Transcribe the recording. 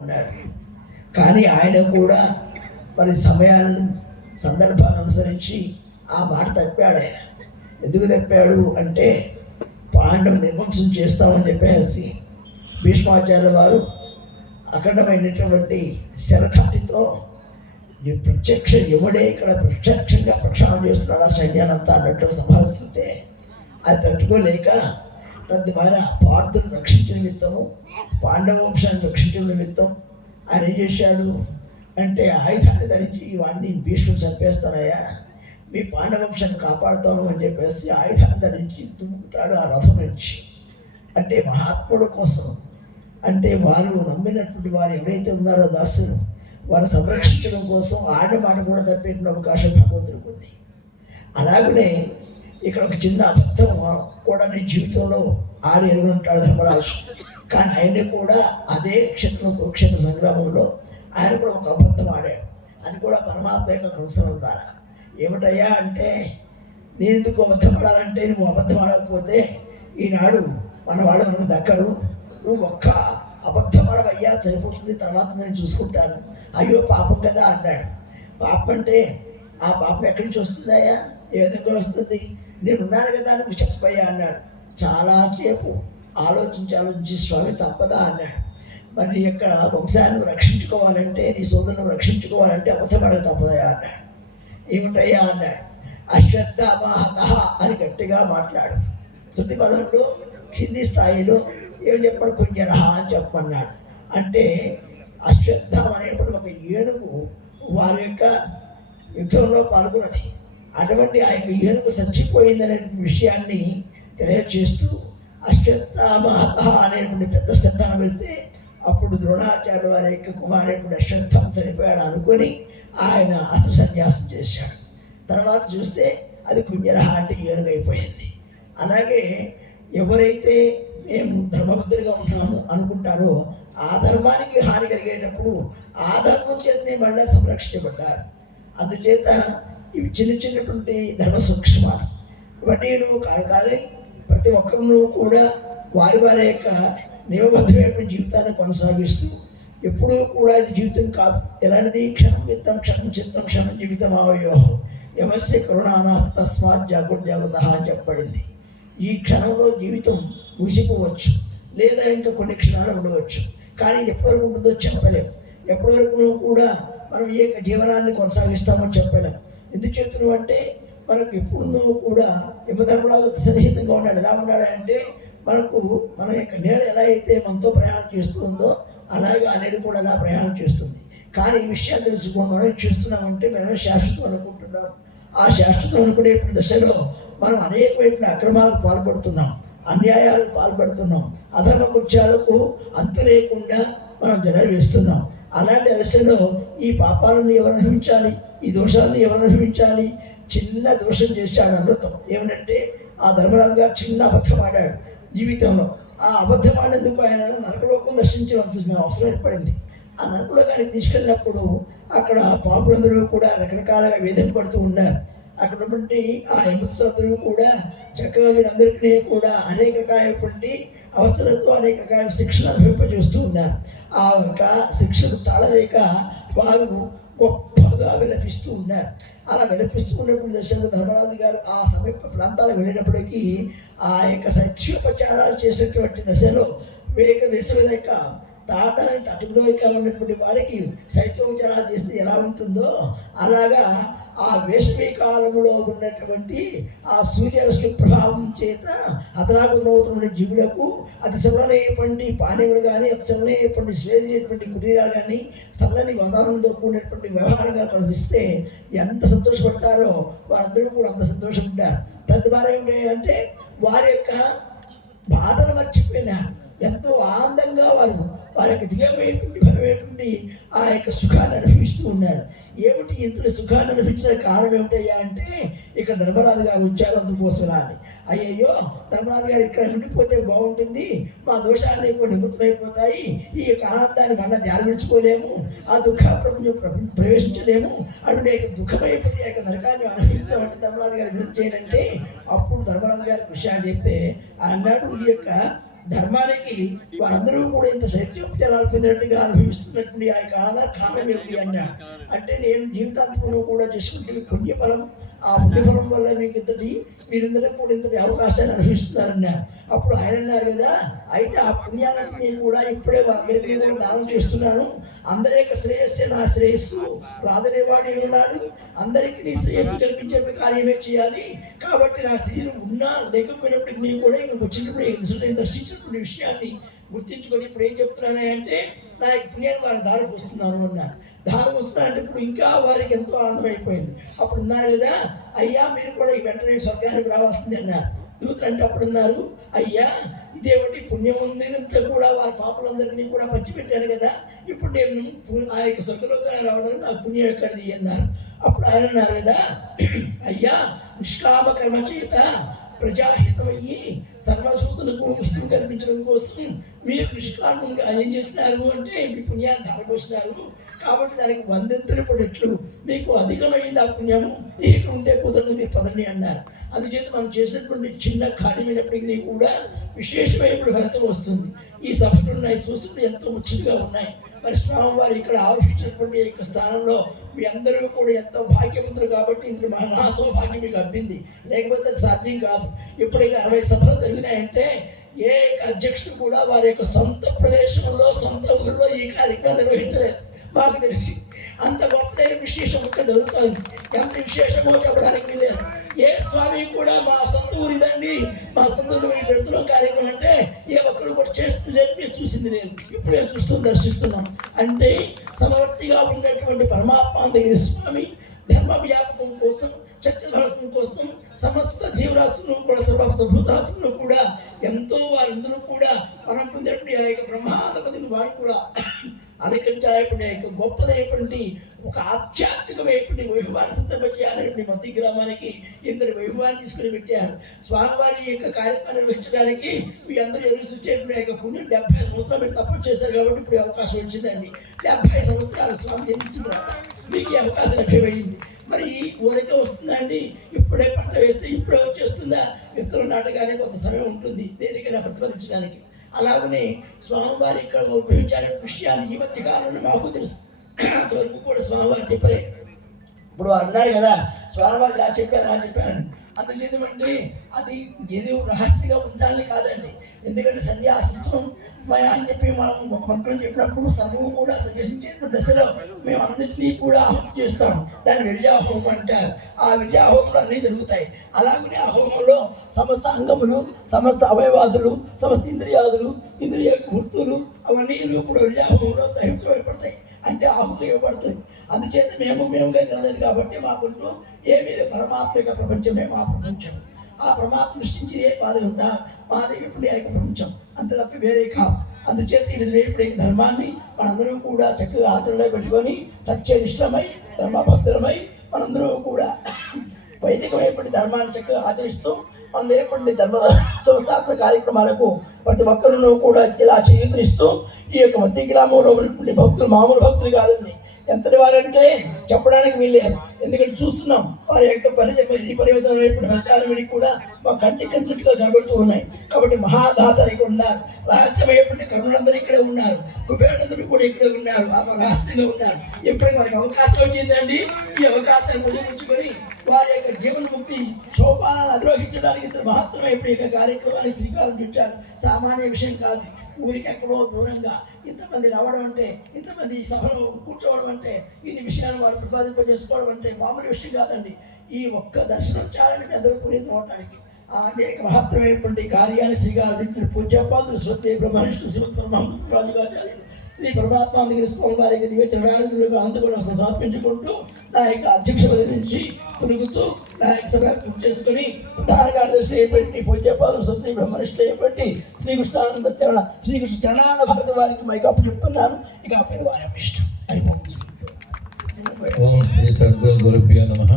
అన్నాడు. కానీ ఆయన కూడా మరి సమయాన్ని సందర్భాన్ని అనుసరించి ఆ మాట తప్పాడు. ఆయన ఎందుకు తప్పాడు అంటే పాండవ నిర్వంశం చేస్తామని చెప్పేసి భీష్మాచార్యుల వారు అఖండమైనటువంటి శరధాటితో ప్రత్యక్ష ఎవడే ఇక్కడ ప్రత్యక్షంగా ప్రక్షాళన చేస్తున్నాడు ఆ సైన్యానంతా అన్నట్టు సంభావిస్తుంటే అది తట్టుకోలేక తద్వారా పార్థును రక్షించిన నిమిత్తము పాండవ వంశాన్ని రక్షించిన నిమిత్తం ఆయన ఏం చేశాడు అంటే ఆయుధాన్ని ధరించి వాడిని భీష్ముడు చంపేస్తానయ్యా, మీ పాండవ వంశాన్ని కాపాడుతాను అని చెప్పేసి ఆయుధాన్ని ధరించి తుమ్ముతాడు ఆ రథం నుంచి. అంటే మహాత్ముడు కోసం, అంటే వారు నమ్మినటువంటి వారు ఎవరైతే ఉన్నారో దాసులు వారు సంరక్షించడం కోసం ఆడిన మాట కూడా తప్పేసిన అవకాశం భగవంతుడికి ఉంది. అలాగనే ఇక్కడ ఒక చిన్న అబద్ధం కూడా నీ జీవితంలో ఆడి ఎరుగుంటాడు ధర్మరాజు. కానీ ఆయన కూడా అదే కురుక్షేత్ర సంగ్రామంలో ఆయన కూడా ఒక అబద్ధం ఆడాడు. అది కూడా పరమాత్మ యొక్క కౌశలం ద్వారా. ఏమిటయ్యా అంటే, నేను ఎందుకు అబద్ధం ఆడాలంటే, నువ్వు అబద్ధం ఆడకపోతే ఈనాడు మన వాళ్ళు మనకు దక్కరు, నువ్వు ఒక్క అబద్ధం ఆడవయ్యా సరిపోతుంది, తర్వాత నేను చూసుకుంటాను. అయ్యో పాపం కదా అన్నాడు. పాపం అంటే ఆ పాపం ఎక్కడి నుంచి వస్తుందయ్యా, ఏ విధంగా వస్తుంది, నేను ఉన్నాను కదా నువ్వు చెప్పయ్యా అన్నాడు. చాలాసేపు ఆలోచించి స్వామి తప్పదా అన్నాడు. మరి నీ యొక్క వంశాన్ని రక్షించుకోవాలంటే, నీ సోదరులను రక్షించుకోవాలంటే అబద్ధపడక తప్పదయా అన్నాడు. ఏమిటయ్యా అన్నాడు. అశ్వత్థామహత అని గట్టిగా మాట్లాడు. శృతి పదంలో కింది స్థాయిలో ఏం చెప్పాడు, కుంజరహ అని చెప్పన్నాడు. అంటే అశ్వత్థామ అనేప్పుడు ఒక ఏనుగు వారి యొక్క యుద్ధంలో పాల్గొన్నది. అటువంటి ఆ యొక్క ఏనుగు చచ్చిపోయిందనే విషయాన్ని తెలియచేస్తూ అశ్వత్థామహత అనేటువంటి పెద్ద శ్రద్ధను వెళ్తే అప్పుడు ద్రోణాచార్య వారి యొక్క కుమారుడు అశ్వత్థామ చనిపోయాడు అనుకొని ఆయన అస్త్ర సన్యాసం చేశాడు. తర్వాత చూస్తే అది కుంజరహ అంటే ఏనుగైపోయింది. అలాగే ఎవరైతే మేము ధర్మబద్ధులుగా ఉన్నాము అనుకుంటారో ఆ ధర్మానికి హాని కలిగేటప్పుడు ఆ ధర్మం చేతనే మళ్ళీ సంరక్షించబడ్డారు. అందుచేత ఇవి చిన్నటువంటి ధర్మ సూక్ష్మాలు. వడ్డీలు కాదు ప్రతి ఒక్కరు కూడా వారి యొక్క నియమబద్ధమైన జీవితాన్ని కొనసాగిస్తూ ఎప్పుడూ కూడా ఇది జీవితం కాదు. ఎలాంటిది, క్షణం విత్తం క్షణం చిత్తం క్షణం జీవితం అవయోహం యమస్య కరుణానా తస్మాత్ జాగృత అని చెప్పబడింది. ఈ క్షణంలో జీవితం ముగిసిపోవచ్చు, లేదా ఇంకా కొన్ని క్షణాలు ఉండవచ్చు. కానీ ఇది ఎప్పటివరకు ఉంటుందో చెప్పలేము. ఎప్పటి వరకు కూడా మనం ఈ యొక్క జీవనాన్ని కొనసాగిస్తామని చెప్పలేము. ఎందుచేతులు అంటే మనకు ఎప్పుడు కూడా యమధర్మరాజు సన్నిహితంగా ఉన్నాడు. ఎలా ఉన్నాడంటే మనకు మన యొక్క నీడ ఎలా అయితే మనతో ప్రయాణం చేస్తుందో అలాగే ఆ నీడ కూడా అలా ప్రయాణం చేస్తుంది. కానీ ఈ విషయాన్ని తెలుసుకోండి, మనం చేస్తున్నామంటే మనం శాశ్వతం అనుకుంటున్నాం. ఆ శాశ్వతం అనుకునే దశలో మనం అనేకమైన అక్రమాలకు పాల్పడుతున్నాం, అన్యాయాలకు పాల్పడుతున్నాం, అధర్మ కృత్యాలకు అంతు లేకుండా మనం జనాలు వేస్తున్నాం. అలాంటి దశలో ఈ పాపాలను ఎవరు అనుభవించాలి, ఈ దోషాలను ఎవరు అనుభవించాలి? చిన్న దోషం చేశాడు అమృతం. ఏమిటంటే ఆ ధర్మరాజు గారు చిన్న అబద్ధం ఆడాడు జీవితంలో. ఆ అబద్ధం ఆడేందుకు ఆయన నరకలోకం దర్శించవలసిన అవసరం ఏర్పడింది. ఆ నరకలోకానికి తీసుకెళ్ళినప్పుడు అక్కడ పాపులందరూ కూడా రకరకాలుగా వేదన పడుతూ ఉన్నారు. అక్కడ ఉన్నటువంటి ఆ యమదూతలందరూ కూడా చక్కగా వీరందరికీ కూడా అనేక రకాలైనటువంటి అవస్థలతో అనేక రకాల శిక్షణ అనుభవింపజేస్తూ ఉన్నారు. ఆ యొక్క శిక్షకు తాళలేక వారు గొప్పగా విలపిస్తూ ఉన్నారు. అలా విలపిస్తూ ఉన్నప్పుడు దశలో ధర్మరాజు గారు ఆ సమీప ప్రాంతాలకు వెళ్ళినప్పటికీ ఆ యొక్క సత్యోపచారాలు చేసేటువంటి దశలో వేసవిలేక తాటానికి తటులోక ఉన్నటువంటి వారికి శైత్యోపచారాలు చేస్తే ఎలా ఉంటుందో అలాగా ఆ వేసవి కాలంలో ఉన్నటువంటి ఆ సూర్యరశ్మి ప్రభావం చేత అతనాకుతమవుతున్న జీవులకు అతి సరళమైనటువంటి పానీయులు కానీ, అతి సరళమైనటువంటి స్వేదమైనటువంటి కుటీరాలు కానీ, సరళని వాతావరణంతో కూడినటువంటి వ్యవహారంగా కలిసిస్తే ఎంత సంతోషపడతారో వారందరూ కూడా అంత సంతోషపడ్డారు. తద్వారా ఏమిటి అంటే వారి యొక్క బాధలు మర్చిపోయినారు. ఎంతో ఆనందంగా వారి యొక్క దివ్యమైనటువంటి ఆ యొక్క సుఖాన్ని అనుభవిస్తూ ఉన్నారు. ఏమిటి ఇంతటి సుఖాన్ని అనిపించిన కారణం ఏమిటయ్యా అంటే ఇక్కడ ధర్మరాజు గారు వచ్చారు అందుకోసమా అని. అయ్యయ్యో ధర్మరాజు గారు ఇక్కడ ఉండిపోతే బాగుంటుంది, మా దోషాలు ఎక్కువ నివృత్తమైపోతాయి, ఈ యొక్క ఆనందాన్ని మళ్ళీ జాగ్రత్తుకోలేము, ఆ దుఃఖ ప్రపంచం ప్రవేశించలేము, అటువంటి దుఃఖమైపోయి యొక్క నరకాన్ని అనుభవిస్తామంటే ధర్మరాజు గారు విరుద్ధ చేయాలంటే అప్పుడు ధర్మరాజు గారికి విషయాలు చెప్తే అన్నాడు, ఈ యొక్క ధర్మానికి వారందరూ కూడా ఇంత శైత్యోపచారాలు పొందినట్టుగా అనుభవిస్తున్నటువంటి ఆ యొక్క కారణం ఏమిటి అన్నాడు. అంటే నేను జీవితాంతంలో కూడా చేసుకుంటే పుణ్యఫలం, ఆ పుణ్యఫలం వల్ల మీకు మీరిందరూ కూడా ఇంతటి అవకాశాన్ని అనుభవిస్తున్నారన్నారు. అప్పుడు ఆయన అన్నారు కదా, అయితే ఆ పుణ్యాన్ని కూడా ఇప్పుడే వారందరికీ కూడా దానం చేస్తున్నాను. అందరి యొక్క శ్రేయస్సే నా శ్రేయస్సు, రాదనేవాడే ఉన్నాడు. అందరికీ నీ శ్రేయస్సు కల్పించే కార్యమే చేయాలి. కాబట్టి నా శరీరం ఉన్నా లేకపోయినప్పటికీ నేను కూడా ఇక్కడ వచ్చినప్పుడు దర్శించినటువంటి విషయాన్ని గుర్తించుకొని ఇప్పుడు ఏం చెప్తున్నాను అంటే, నా యొక్క పుణ్యాన్ని వారి దారికి వస్తున్నాను అన్నారు. దారి వస్తున్నారంటే ఇప్పుడు ఇంకా వారికి ఎంతో ఆనందమైపోయింది. అప్పుడు ఉన్నారు కదా, అయ్యా మీరు కూడా ఈ వెంటనే స్వర్గానికి రావాల్సింది అన్నారు. దూతలు అంటే అప్పుడు ఉన్నారు, అయ్యా ఇదేమిటి పుణ్యం ఉంది అంతా కూడా వారి పాపలందరినీ కూడా పంచిపెట్టారు కదా, ఇప్పుడు నేను ఆ యొక్క స్వర్గలోకానికి రావడానికి నాకు పుణ్యం ఎక్కడిది అన్నారు. అప్పుడు ఆయన అన్నారు కదా, అయ్యా నిష్కామ కర్మ చేత ప్రజాహితమయ్యి సర్వసూతులకు ఇష్టం కల్పించడం కోసం మీరు నిష్కామంగా ఏం చేస్తున్నారు అంటే మీ పుణ్యాన్ని ధారపోసినారు. కాబట్టి దానికి వందెంతలు పడట్లు మీకు అధికమైంది ఆ పుణ్యము, ఇక ఉంటే కుదరదు మీరు పదండి అన్నారు. అందుచేత మనం చేసినటువంటి చిన్న కార్యమైనప్పటికీ కూడా విశేషమైనప్పుడు ఫలితం వస్తుంది. ఈ సభలు ఉన్నాయి చూస్తుంటే ఎంతో ముచ్చటగా ఉన్నాయి. మరి స్వామివారు ఇక్కడ ఆలోచించినటువంటి యొక్క స్థానంలో మీ అందరూ కూడా ఎంతో భాగ్యవంతులు కాబట్టి ఇందులో మహా సౌభాగ్యం మీకు అబ్బింది, లేకపోతే అది సాధ్యం కాదు. ఇప్పటికీ 60 సభలు జరిగినాయంటే ఏ అధ్యక్షుడు కూడా వారి యొక్క సొంత ప్రదేశంలో సొంత ఊరిలో ఈ కార్యక్రమం నిర్వహించలేదు. మాకు తెలిసి అంత గొప్పదైన విశేషం ఇక్కడ జరుగుతుంది. ఎంత విశేషమో చెప్పడానికి లేదు. ఏ స్వామి కూడా మా సొంత ఊరిదండి, మా సొంత ఊరి మేము పెడుతున్నాం కార్యక్రమం అంటే ఏ ఒక్కరు కూడా చేస్తుంది లేదు, మేము చూసింది లేదు. ఇప్పుడు మేము దర్శిస్తున్నాం. అంటే సమవర్తిగా ఉండేటువంటి పరమాత్మ స్వామి ధర్మ వ్యాపకం కోసం, చర్చభారతం కోసం సమస్త జీవరాశులను కూడా సర్వభూతరాశులను కూడా ఎంతో వారందరూ కూడా మనం పొందేటువంటి ఆ యొక్క బ్రహ్మాండపతిని వారు కూడా అధికరించాలనేటువంటి యొక్క గొప్పదైనటువంటి ఒక ఆధ్యాత్మికమైనటువంటి వైభవాన్ని సిద్ధపరిచేయాలనేటువంటి మధ్య గ్రామానికి ఇంతటి వైభవాన్ని తీసుకుని పెట్టారు. స్వామివారి యొక్క కార్యక్రమం నిర్వహించడానికి మీ అందరూ ఎదురు చూసేటువంటి యొక్క పుణ్యం 70 సంవత్సరాలు మీరు తప్పని చేశారు కాబట్టి ఇప్పుడు అవకాశం వచ్చిందండి. 70 సంవత్సరాలు స్వామి జన్మించిన తర్వాత మీకు ఈ అవకాశం లభ్యమైంది. మరి ఈ కోరిక వస్తుందండి, ఇప్పుడే పంట వేస్తే ఇప్పుడే వచ్చేస్తుందా? విత్తనం నాటగానే కొంత సమయం ఉంటుంది దేనికైనా ప్రతిపాదించడానికి. అలాగనే స్వామివారి ఇక్కడ ఉపయోగించాలనే విషయాన్ని ఈ మధ్య కాలంలో మాకు తెలుసు. అంతవరకు కూడా స్వామివారు చెప్పలే. ఇప్పుడు అన్నారు కదా, స్వామివారు ఇలా చెప్పారని అందుచేతమంటే అది ఏదో రహస్యంగా ఉంచాలని కాదండి. ఎందుకంటే సన్యాసం అని చెప్పి మనం ఒక మంత్రం చెప్పినప్పుడు సర్వము కూడా సన్యసించేటువంటి దశలో మేము అందరినీ కూడా ఆహ్వానం చేస్తాం. దాన్ని విద్యాహోమం అంటారు. ఆ విద్యాహోమంలో అన్నీ జరుగుతాయి. అలాగనే ఆ హోమంలో సమస్త అంగములు, సమస్త అవయవాదులు, సమస్త ఇంద్రియాదులు, ఇంద్రియ వృత్తులు అవన్నీ కూడా విద్యాహోమంలో దహించబడతాయి. అంటే ఆహుతి ఇవ్వబడుతుంది. అందుచేత మేముగా తినలేదు కాబట్టి మాకుంటూ ఏమీ పరమాత్మిక ప్రపంచమే మా ప్రపంచం. ఆ పరమాత్మ సృష్టించి ఏ మాది ఉందా, మాది ఇప్పుడు ఏక ప్రపంచం అంతే తప్ప వేరే కాదు. అందుచేత ఇది ఇప్పుడు ధర్మాన్ని మనందరం కూడా చక్కగా ఆచరణలో పెట్టుకొని సత్యనిష్టమై ధర్మభద్రమై మనందరం కూడా వైదికమైనటువంటి ధర్మాన్ని చక్కగా ఆచరిస్తూ మన ఏర్పడిన ధర్మ సంస్థాపన కార్యక్రమాలకు ప్రతి ఒక్కరినూ కూడా ఇలా చేయూతనిస్తూ ఈ యొక్క మధ్య గ్రామంలో ఉన్నటువంటి భక్తులు మామూలు భక్తులు కాదండి. ఎంతటి వారంటే చెప్పడానికి వీల్లేదు. ఎందుకంటే చూస్తున్నాం వారి యొక్క పరివేశమైనటువంటి ఫలితాలు కూడా మా కంటిగా కనబడుతూ ఉన్నాయి. కాబట్టి మహాదాత ఇక్కడ ఉన్నారు, రహస్యమైనటువంటి కరుణులందరూ ఇక్కడే ఉన్నారు, కుబేరులందరూ కూడా ఇక్కడే ఉన్నారు, ఆ రహస్యంగా ఉన్నారు. ఎప్పుడైనా వారికి అవకాశం వచ్చిందండి, ఈ అవకాశాన్ని ఉపయోగించుకొని వారి యొక్క జీవన్ముక్తి సోపానాన్ని అధిరోహించడానికి ఇంత మహత్తరమైనటువంటి యొక్క కార్యక్రమాన్ని శ్రీకారం చుట్టారు. సామాన్య విషయం కాదు. ఊరికి ఎక్కడో దూరంగా ఇంతమంది రావడం అంటే, ఇంతమంది సభలో కూర్చోవడం అంటే, ఇన్ని విషయాలు వారు ప్రతిపాదింపజేసుకోవడం అంటే మామూలు విషయం కాదండి. ఈ ఒక్క దర్శనం చాలని అందరూ పునీతం అవడానికి అనేక మహత్తరమైనటువంటి కార్యాన్ని శ్రీకారం పూజ్యపాదులు శ్రీ బ్రహ్మనిష్ఠు శ్రీమద్ పరమహంసరాజుగాచార్యులు శ్రీ పరమాత్మ స్వామి వారికి దివ్య చరణాలకు అందుకోవడం సమర్పించుకుంటూ నా యొక్క అధ్యక్ష పదవి నుంచి తిరుగుతూ నా యొక్క సభ పూర్తి చేసుకుని ప్రధాన కార్యదర్శి అయినటువంటి పూజ్యపాదులు శ్రీ బ్రహ్మనిష్ఠులు అయినటువంటి శ్రీకృష్ణానంద శ్రీకృష్ణ చరణానంద భక్తి వారికి మైకప్పు చెప్తున్నాను. ఇక అప్పుడు వారి ఇష్టం అయిపోతుంది. ఓం శ్రీ సద్గురు గురుభ్యో నమః.